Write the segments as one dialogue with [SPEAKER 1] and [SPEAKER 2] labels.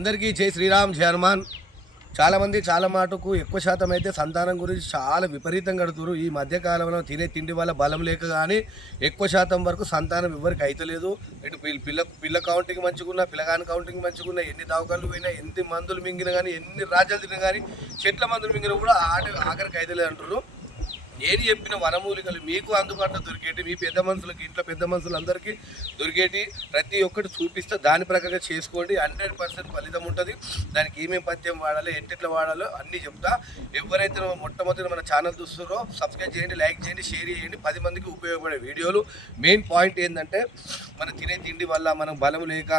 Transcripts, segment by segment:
[SPEAKER 1] అందరికీ జై శ్రీరామ్ జై హనుమాన్. చాలామంది చాలా మాటకు ఎక్కువ శాతం అయితే సంతానం గురించి చాలా విపరీతంగా అడుగుతారు ఈ మధ్యకాలంలో తినే తిండి వల్ల బలం లేక కానీ ఎక్కువ శాతం వరకు సంతానం ఎవరికి అయితలేదు ఇటు పిల్ల పిల్ల పిల్ల కౌంటింగ్ మంచుకున్నా పిల్లగాని కౌంటింగ్ మంచుకున్నా ఎన్ని దావకాలు పోయినా ఎన్ని మందులు మింగినా కానీ ఎన్ని రాజ్యాలు తిన్నా కానీ చెట్ల మందులు మింగినా కూడా ఆట ఆఖరికి అయితలేదు అంటారు నేను చెప్పిన వనమూలికలు మీకు అందుబాటులో దొరికేటి మీ పెద్ద మనుషులకి ఇంట్లో పెద్ద మనుషులందరికీ దొరికేటి ప్రతి ఒక్కటి చూపిస్తే దాని ప్రకారంగా చేసుకోండి. హండ్రెడ్ పర్సెంట్ ఫలితం ఉంటుంది. దానికి ఏమేమి పద్యం వాడాలి ఎట్టెట్లా వాడాలో అన్నీ చెప్తా. ఎవరైతే మొట్టమొదటి మన ఛానల్ చూస్తారో సబ్స్క్రైబ్ చేయండి లైక్ చేయండి షేర్ చేయండి. పది మందికి ఉపయోగపడే వీడియోలు. మెయిన్ పాయింట్ ఏంటంటే మన తినే తిండి వల్ల మనం బలం లేక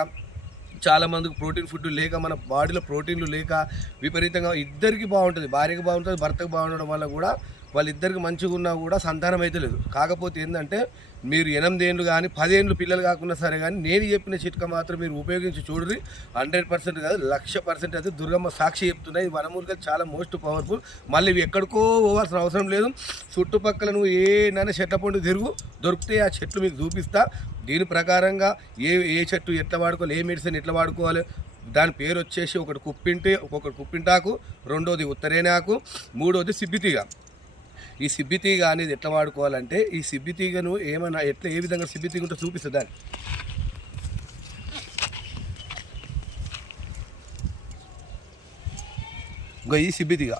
[SPEAKER 1] చాలా మందికి ప్రోటీన్ ఫుడ్ లేక మన బాడీలో ప్రోటీన్లు లేక విపరీతంగా ఇద్దరికి బాగుంటుంది. భార్యకి బాగుంటుంది భర్తకు బాగుండడం వల్ల కూడా వాళ్ళిద్దరికి మంచిగా ఉన్నా కూడా సంతానం అయితే లేదు. కాకపోతే ఏంటంటే మీరు ఎనిమిదేళ్ళు కానీ పదేండ్లు పిల్లలు కాకుండా సరే కానీ నేను చెప్పిన చిట్క మాత్రం మీరు ఉపయోగించి చూడరు. హండ్రెడ్ పర్సెంట్ కాదు లక్ష పర్సెంట్ అయితే దుర్గమ్మ సాక్షి చెప్తున్నాయి. ఈ వనమూలికలు చాలా మోస్ట్ పవర్ఫుల్. మళ్ళీ ఇవి ఎక్కడికో పోవాల్సిన అవసరం లేదు. చుట్టుపక్కల నువ్వు ఏ నన్ను చెట్ల పండు తిరుగు. దొరికితే ఆ చెట్లు మీకు చూపిస్తా. దీని ప్రకారంగా ఏ ఏ చెట్టు ఎట్లా వాడుకోవాలి ఏ మెడిసిన్ ఎట్లా వాడుకోవాలి దాని పేరు వచ్చేసి ఒకటి కుప్పింటి ఒకటి కుప్పింటాకు రెండోది ఉత్తరేనాకు మూడోది సిబ్బితిగా ఈ సిబ్బితీగ అనేది ఎట్లా వాడుకోవాలంటే ఈ సిబ్బితీగను ఏమైనా ఎట్లా ఏ విధంగా సిబ్బితీగ ఉంటే చూపిస్తుంది దాన్ని. ఇంకా ఈ సిబ్బితీగ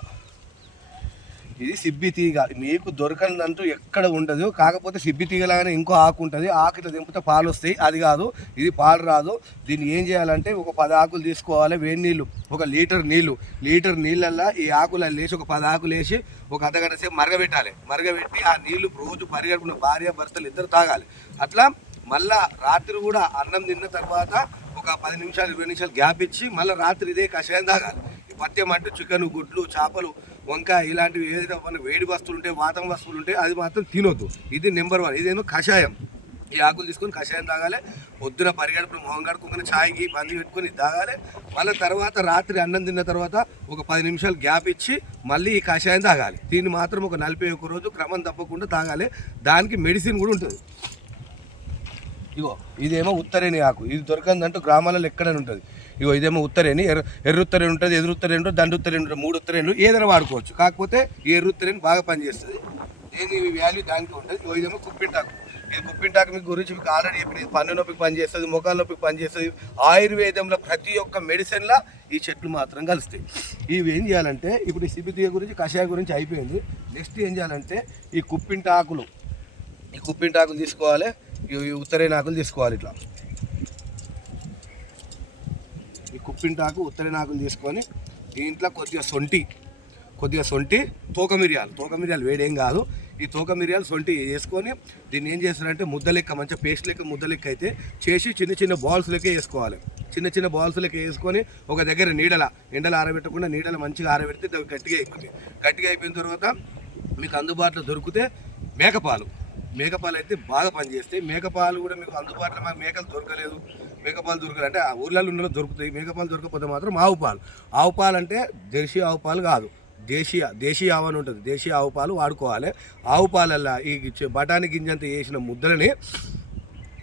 [SPEAKER 1] ఇది సిబ్బి తీగ. మీకు దొరకనిదంటూ ఎక్కడ ఉండదు. కాకపోతే సిబ్బి తీగలాగానే ఇంకో ఆకు ఉంటుంది. ఆకు ఇట్లా దింపితే పాలు వస్తాయి అది కాదు. ఇది పాలు రాదు. దీన్ని ఏం చేయాలంటే ఒక పది ఆకులు తీసుకోవాలి. వేడి నీళ్ళు. ఒక లీటర్ నీళ్ళు. లీటర్ నీళ్ళల్లో ఈ ఆకులు లేచి ఒక పది ఆకులు వేసి ఒక అర్ధగంట సేపు మరగబెట్టాలి. మరగబెట్టి ఆ నీళ్ళు రోజు పరిగెడుకున్న భార్య భర్తలు ఇద్దరు తాగాలి. అట్లా మళ్ళా రాత్రి కూడా అన్నం తిన్న తర్వాత ఒక పది నిమిషాలు ఇరవై నిమిషాలు గ్యాప్ ఇచ్చి మళ్ళీ రాత్రి ఇదే కషాయం తాగాలి. ఈ పత్యం అంటే చికెన్ గుడ్లు చేపలు వంకాయ ఇలాంటివి ఏదైతే మన వేడి వస్తువులు ఉంటాయి వాతం వస్తువులు ఉంటాయి అది మాత్రం తినొద్దు. ఇది నెంబర్ వన్. ఇదేమో కషాయం. ఈ ఆకులు తీసుకొని కషాయం తాగాలి. పొద్దున పరిగెడుపు మొహం కడుక్కొని ఛాయ్కి బంది పెట్టుకొని తాగాలి. మళ్ళీ తర్వాత రాత్రి అన్నం తిన్న తర్వాత ఒక పది నిమిషాలు గ్యాప్ ఇచ్చి మళ్ళీ ఈ కషాయం తాగాలి. దీన్ని మాత్రం ఒక నలభై ఒక్క రోజు క్రమం తప్పకుండా తాగాలి. దానికి మెడిసిన్ కూడా ఉంటుంది. ఇగో ఇదేమో ఉత్తరేణి ఆకు. ఇది దొరకందంటూ గ్రామాలలో ఎక్కడైనా ఉంటుంది. ఇగో ఇదేమో ఉత్తరేణి ఎర్ర ఎర్రుత్తరేణి ఉంటుంది ఎదురు ఉత్తరేణి ఉంటుంది దండు ఉంటుంది మూడు ఉత్తరేణులు ఏదైనా వాడుకోవచ్చు. కాకపోతే ఈ ఎర్రుత్తరేణి బాగా పనిచేస్తుంది. దేని వాల్యూ దానికి ఉంటుంది ఇగో ఇదేమో కుప్పింటాకు. ఇది కుప్పింటాకు మీకు గురించి మీకు ఆల్రెడీ చెప్పిన పన్ను నొప్పికి పనిచేస్తుంది ముఖాల నొప్పికి పనిచేస్తుంది. ఆయుర్వేదంలో ప్రతి ఒక్క మెడిసిన్లో ఈ చెట్లు మాత్రం కలుస్తాయి. ఇవి ఏం చేయాలంటే ఇప్పుడు ఈ సిబితీయ గురించి కషాయ గురించి అయిపోయింది. నెక్స్ట్ ఏం చేయాలంటే ఈ కుప్పింటాకులు. ఈ కుప్పింటాకులు తీసుకోవాలి ఈ ఉత్తరైన ఆకులు తీసుకోవాలి ఇట్లా ఈ కుప్పింటాకు ఉత్తరనాకులు తీసుకొని దీంట్లో కొద్దిగా సొంటి కొద్దిగా సొంటి తోక మిరియాలు. తోక మిరియాలు వేడేం కాదు. ఈ తోక మిరియాలు సొంటి వేసుకొని దీన్ని ఏం చేస్తారంటే ముద్ద లెక్క మంచిగా పేస్ట్ లెక్క ముద్ద లెక్క అయితే చేసి చిన్న చిన్న బాల్స్ లెక్క వేసుకోవాలి. చిన్న చిన్న బాల్స్ లెక్క వేసుకొని ఒక దగ్గర నీడల ఎండలు ఆరబెట్టకుండా నీడలు మంచిగా ఆరబెడితే గట్టిగా అయిపోతుంది గట్టిగా అయిపోయిన తర్వాత మీకు అందుబాటులో దొరికితే మేకపాలు. మేకపాలు అయితే బాగా పనిచేస్తాయి. మేకపాలు కూడా మీకు అందుబాటులో మాకు మేకలు దొరకలేదు. మేకపాలు దొరకలేదు అంటే ఆ ఊర్లలో ఉన్న దొరుకుతాయి. మేకపాలు దొరకకపోతే మాత్రం ఆవు పాలు. ఆవు పాలు అంటే దేశీయ ఆవు పాలు కాదు. దేశీయ దేశీయ ఆవు అని ఉంటుంది. దేశీయ ఆవు పాలు వాడుకోవాలి. ఆవు పాలల్లో ఈ చి- బఠానీ గింజంత వేసిన ముద్దలని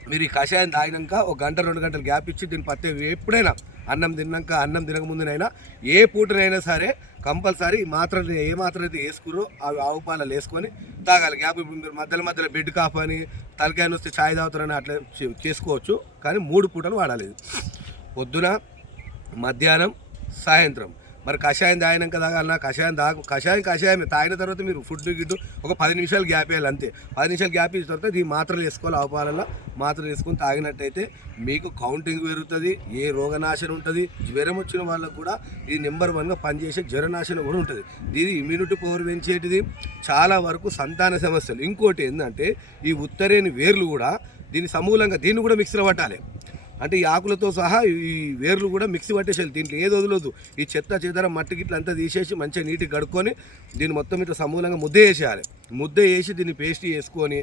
[SPEAKER 1] మీరు ఈ కషాయం తాగినాక ఒక గంట రెండు గంటలు గ్యాప్ ఇచ్చి దీన్ని పత్తే ఎప్పుడైనా అన్నం తిన్నాక అన్నం తినకముందునైనా ఏ పూటనైనా సరే కంపల్సరీ మాత్రలు ఏ మాత్రం అయితే వేసుకురో అవి ఆవు పాలలో వేసుకొని తాగాలి. గ్యాప్ ఇప్పుడు మీరు మధ్యలో మధ్యలో బెడ్ కాఫ్ అని తలకాయ వస్తే ఛాయ్ తాగుతారని అట్లా చే- చేసుకోవచ్చు. కానీ మూడు పూటలు వాడాలి పొద్దున మధ్యాహ్నం సాయంత్రం. మరి కషాయం తాగినాక తాగాలన్నా కషాయం తాగు కషాయం కషాయం తాగిన తర్వాత మీరు ఫుడ్ గిడ్డు ఒక పది నిమిషాలు గ్యాప్ వేయాలి అంతే. పది నిమిషాలు గ్యాప్ ఇచ్చిన తర్వాత ఈ మాత్రలు వేసుకోవాలి ఆవుపాలల్లో. మాత్రలు వేసుకొని తాగినట్టయితే మీకు కౌంటింగ్ పెరుగుతుంది ఏ రోగనాశనం ఉంటుంది జ్వరం వచ్చిన వాళ్ళకు కూడా ఇది నెంబర్ వన్గా పనిచేసే జ్వరనాశనం కూడా ఉంటుంది. ఇది ఇమ్యూనిటీ పవర్ పెంచేటిది చాలా వరకు సంతాన సమస్యలు. ఇంకోటి ఏంటంటే ఈ ఉత్తరేని వేర్లు కూడా దీన్ని సమూలంగా దీన్ని కూడా మిక్సీలో పట్టాలి. అంటే ఈ ఆకులతో సహా ఈ వేర్లు కూడా మిక్సీ పట్టేసేయాలి దీంట్లో ఏది వదలదు ఈ చెత్త చెదర మట్టి గిట్ల అంతా తీసేసి మంచిగా నీట్గా కడుక్కొని దీన్ని మొత్తం ఇట్లా సమూలంగా ముద్ద వేసేయాలి. ముద్ద వేసి దీన్ని పేస్ట్ చేసుకొని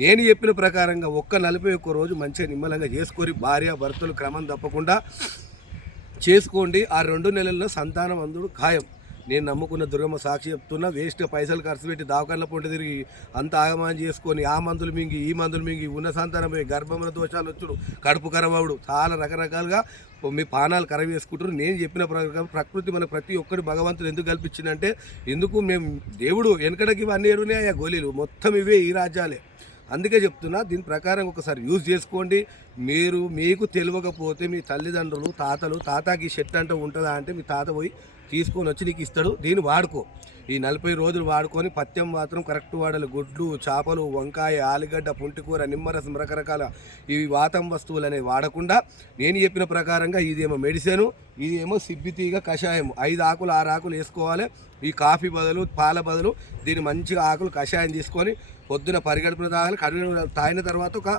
[SPEAKER 1] నేను చెప్పిన ప్రకారంగా ఒక్క నలభై ఒక్క రోజు మంచిగా నిమ్మలంగా చేసుకొని భార్య భర్తలు క్రమం తప్పకుండా చేసుకోండి. ఆ రెండు నెలల్లో సంతానం అందుడు ఖాయం. నేను నమ్ముకున్న దుర్గమ్మ సాక్షి చెప్తున్నా వేస్ట్ పైసలు ఖర్చు పెట్టి దావకాళ్ళ పొంట తిరిగి అంత ఆగమానం చేసుకొని ఆ మందులు మింగి ఈ మందులు మింగి ఉన్న సంతానం పోయి గర్భముల దోషాలు వచ్చుడు కడుపు కరవడు చాలా రకరకాలుగా మీ పానాలు ఖరాబ్ వేసుకుంటారు నేను చెప్పిన ప్రకారం ప్రకృతి మన ప్రతి ఒక్కటి భగవంతుడు ఎందుకు కల్పించిందంటే ఎందుకు మేము దేవుడు వెనకడకి ఇవన్నీ ఏడున్నాయి ఆ గోళీలు. మొత్తం ఇవే ఈ రాజ్యాలే. అందుకే చెప్తున్నా దీని ప్రకారం ఒకసారి యూజ్ చేసుకోండి. మీరు మీకు తెలియకపోతే మీ తల్లిదండ్రులు తాతలు తాతకి షెట్ అంటే ఉంటుందా అంటే మీ తాత పోయి తీసుకొని వచ్చి నీకు ఇస్తాడు దీన్ని వాడుకో. ఈ నలభై రోజులు వాడుకొని పత్యం మాత్రం కరెక్ట్ వాడాలి గుడ్లు చేపలు వంకాయ ఆలుగడ్డ పుంటికూర నిమ్మరసం రకరకాల ఈ వాతం వస్తువులు అనేవి వాడకుండా నేను చెప్పిన ప్రకారంగా ఇదేమో మెడిసిన్ ఇదేమో సిబ్బితీగ కషాయం ఐదు ఆకులు ఆరు ఆకులు వేసుకోవాలి. ఈ కాఫీ బదులు పాల బదులు దీన్ని మంచిగా ఆకులు కషాయం తీసుకొని పొద్దున పరిగడుపున తాగాలి కడుగు తాగిన తర్వాత ఒక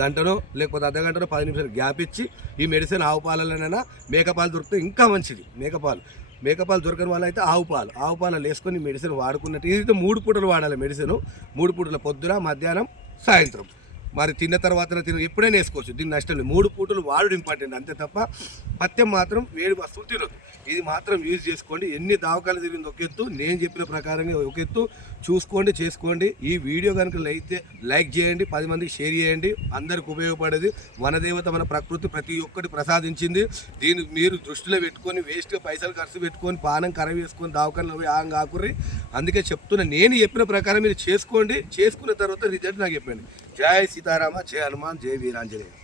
[SPEAKER 1] గంటనో లేకపోతే అర్ధ గంటనో పది నిమిషాలు గ్యాప్ ఇచ్చి ఈ మెడిసిన్ ఆవు పాలలోనైనా మేకపాలు దొరికితే ఇంకా మంచిది. మేకపాలు మేకపాలు దొరకని వాళ్ళైతే ఆవు పాలు. ఆవు పాలు వేసుకొని మెడిసిన్ వాడుకున్నట్టు. ఇది మూడు పూటలు వాడాలి మెడిసిన్. మూడు పూటల పొద్దున మధ్యాహ్నం సాయంత్రం. మరి తిన్న తర్వాత తిన. ఎప్పుడైనా వేసుకోవచ్చు. దీన్ని నష్టం లేదు. మూడు పూటలు వాడు ఇంపార్టెంట్. అంతే తప్ప పత్యం మాత్రం వేడి వస్తువులు తినదు ఇది మాత్రం యూజ్ చేసుకోండి. ఎన్ని దావకాలు తిరిగింది ఒక ఎత్తు? నేను చెప్పిన ప్రకారంగా ఒక ఎత్తు. చూసుకోండి చేసుకోండి. ఈ వీడియో కనుక అయితే లైక్ చేయండి పది మందికి షేర్ చేయండి. అందరికి ఉపయోగపడేది వనదేవత మన ప్రకృతి ప్రతి ఒక్కటి ప్రసాదించింది. దీన్ని మీరు దృష్టిలో పెట్టుకొని వేస్ట్గా పైసలు ఖర్చు పెట్టుకొని పానం కరవి వేసుకొని దావకాలు పోయి ఆంగ్ ఆకుర్రి అందుకే చెప్తున్నా. నేను చెప్పిన ప్రకారం మీరు చేసుకోండి. చేసుకున్న తర్వాత రిజల్ట్ నాకు చెప్పండి. జై సీతారామ జై హనుమాన్ జై వీరాంజనేయ